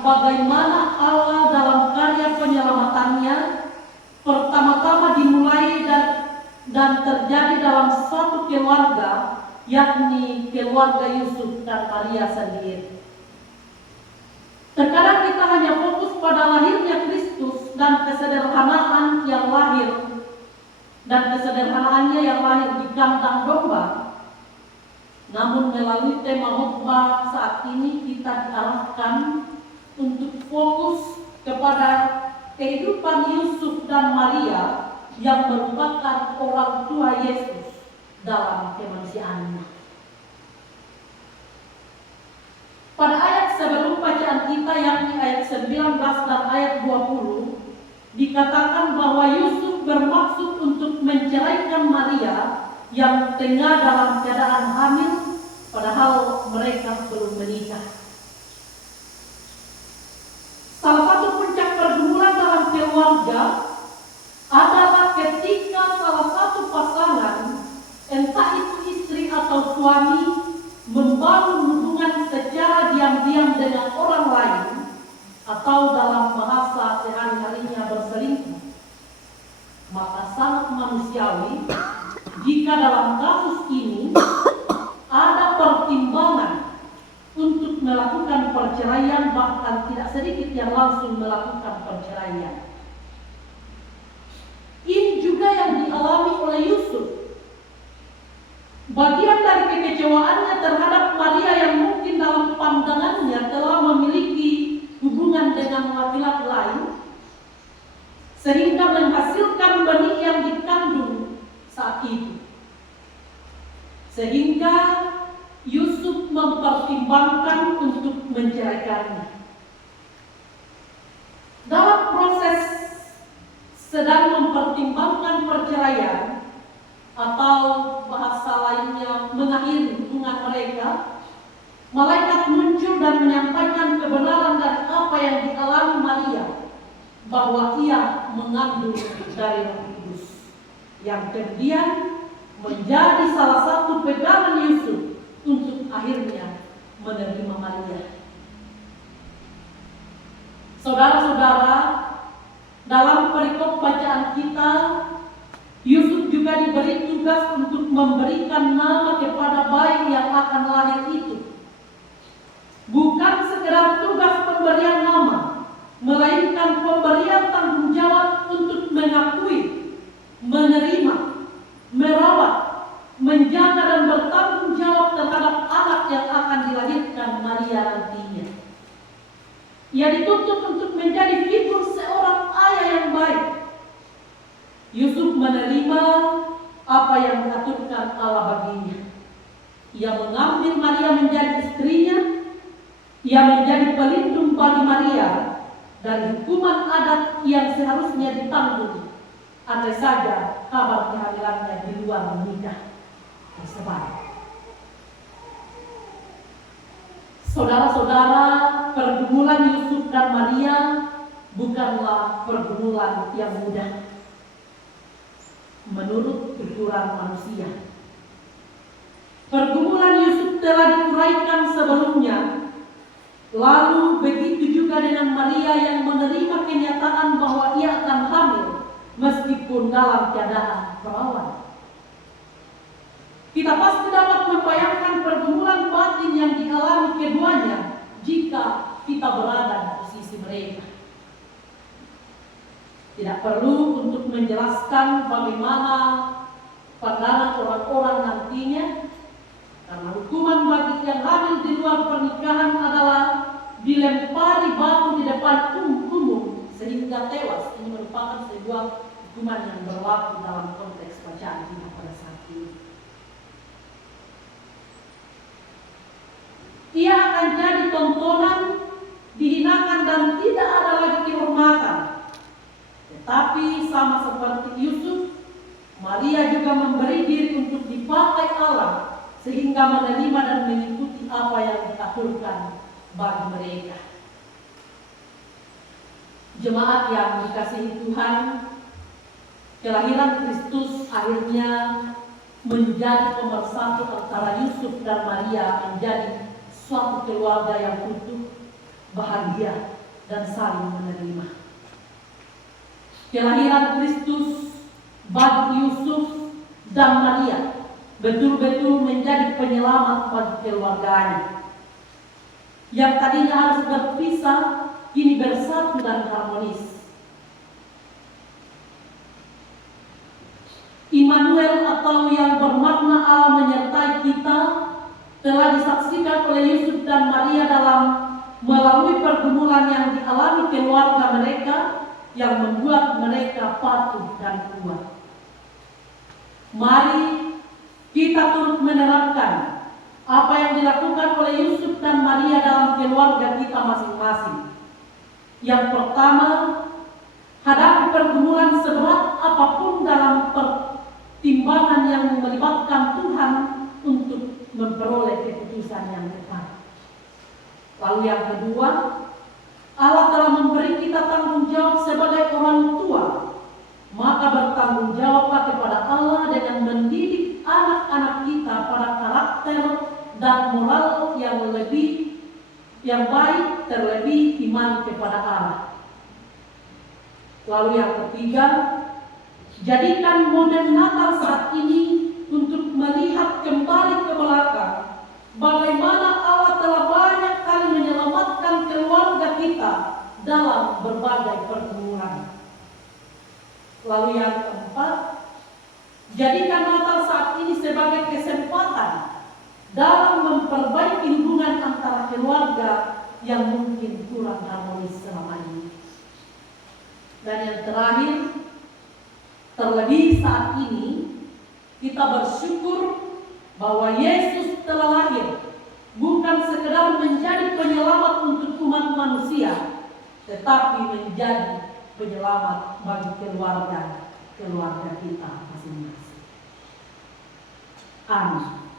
bagaimana Allah dalam karya penyelamatannya pertama-tama dimulai dan terjadi dalam satu keluarga, yakni keluarga Yusuf dan Maria sendiri. Terkadang kita hanya fokus pada lahirnya Kristus dan kesederhanaan yang lahir dan kesederhanaannya yang lahir di kandang domba. Namun melalui tema khotbah saat ini kita diarahkan untuk fokus kepada kehidupan Yusuf dan Maria yang merupakan orang tua Yesus dalam kemanusiaannya. Pada ayat sebelum bacaan kita, yakni ayat 19 dan ayat 20, dikatakan bahwa Yusuf bermaksud untuk menceraikan Maria yang tengah dalam keadaan hamil, padahal mereka belum menikah. Salah satu puncak pergumulan dalam keluarga adalah ketika salah satu pasangan, entah itu istri atau suami, membangun hubungan secara diam-diam dengan orang lain atau dalam bahasa sehari-harinya berselingkuh. Maka sangat manusiawi jika dalam kasus ini ada pertimbangan untuk melakukan perceraian, bahkan tidak sedikit yang langsung melakukan perceraian. Ini juga yang dialami oleh Yusuf. Bagian dari kekecewaannya terhadap Maria yang mungkin dalam pandangannya telah memiliki hubungan dengan laki-laki lain, sehingga menghasilkan benih yang dikandung saat itu. Sehingga Yusuf mempertimbangkan untuk menceraikannya. Dalam proses sedang mempertimbangkan perceraian atau bahasa lainnya mengakhiri hubungan mereka, malaikat muncul dan menyampaikan kebenaran dari apa yang dialami Maria, bahwa ia mengandung dari Roh Kudus, yang kemudian menjadi salah satu pegangan Yusuf untuk akhirnya menerima Maria. Saudara-saudara, dalam perikop bacaan kita, Yusuf juga diberi tugas untuk memberikan nama kepada bayi yang akan lahir itu. Bukan sekedar tugas pemberian nama, melainkan pemberian tanggung jawab untuk mengakui, menerima, merawat, menjaga dan bertanggung jawab terhadap anak yang akan dilahirkan Maria nantinya. Ia dituntut untuk menjadi figur seorang ayah yang baik. Yusuf menerima apa yang diaturkan Allah baginya. Ia mengambil Maria menjadi istrinya. Ia menjadi pelindung bagi Maria dari hukuman adat yang seharusnya ditanggung andai saja kabar kehamilannya di luar menikah tersebar. Saudara-saudara, pergumulan Yusuf dan Maria bukanlah pergumulan yang mudah menurut ukuran manusia. Pergumulan Yusuf telah diuraikan sebelumnya. Lalu begitu juga dengan Maria yang menerima kenyataan bahwa ia akan hamil meskipun dalam keadaan perawan. Kita pasti dapat membayangkan pergumulan batin yang dialami keduanya jika kita berada di posisi mereka. Tidak perlu untuk menjelaskan bagaimana pandangan orang-orang nantinya, karena hukuman bagi yang hamil di luar pernikahan adalah dilempari batu di depan umum sehingga tewas. Ini merupakan sebuah hukuman yang berlaku dalam konteks bacaan kita pada saat ini. Ia akan jadi tontonan, dihinakan dan tidak ada lagi kehormatan. Tetapi sama seperti Yusuf, Maria juga memberi diri untuk dipakai Allah sehingga menerima dan mengikuti apa yang ditaturkan bagi mereka. Jemaat yang dikasihi Tuhan, kelahiran Kristus akhirnya menjadi pemersatu antara Yusuf dan Maria menjadi suatu keluarga yang utuh, bahagia, dan saling menerima. Kelahiran Kristus bagi Yusuf dan Maria betul-betul menjadi penyelamat bagi keluarganya. Yang tadinya harus berpisah, kini bersatu dan harmonis. Immanuel atau yang bermakna Allah menyertai kita telah disaksikan oleh Yusuf dan Maria melalui pergumulan yang dialami keluarga mereka yang membuat mereka patuh dan kuat. Mari kita turut menerapkan apa yang dilakukan oleh Yusuf dan Maria dalam keluarga kita masing-masing. Yang pertama, hadapi pergumulan seberat apapun dalam pertimbangan yang melibatkan Tuhan untuk memperoleh keputusan yang tepat. Lalu yang kedua, Allah telah memberi kita tanggung jawab sebagai orang tua. Maka bertanggung jawablah kepada Allah dengan mendidik anak-anak kita pada karakter dan moral yang baik, terlebih iman kepada Allah. Lalu yang ketiga, jadikan momen Natal saat ini untuk melihat kembali ke belakang bagaimana Allah telah banyak kali menyelamatkan keluarga kita dalam berbagai pergumulan. Lalu yang keempat, jadikan Natal saat ini sebagai kesempatan dalam memperbaiki hubungan antara keluarga yang mungkin kurang harmonis selama ini. Dan yang terakhir, terlebih saat ini kita bersyukur bahwa Yesus telah lahir bukan sekedar menjadi penyelamat untuk umat manusia, tetapi menjadi penyelamat bagi keluarga kita masing-masing. Amin.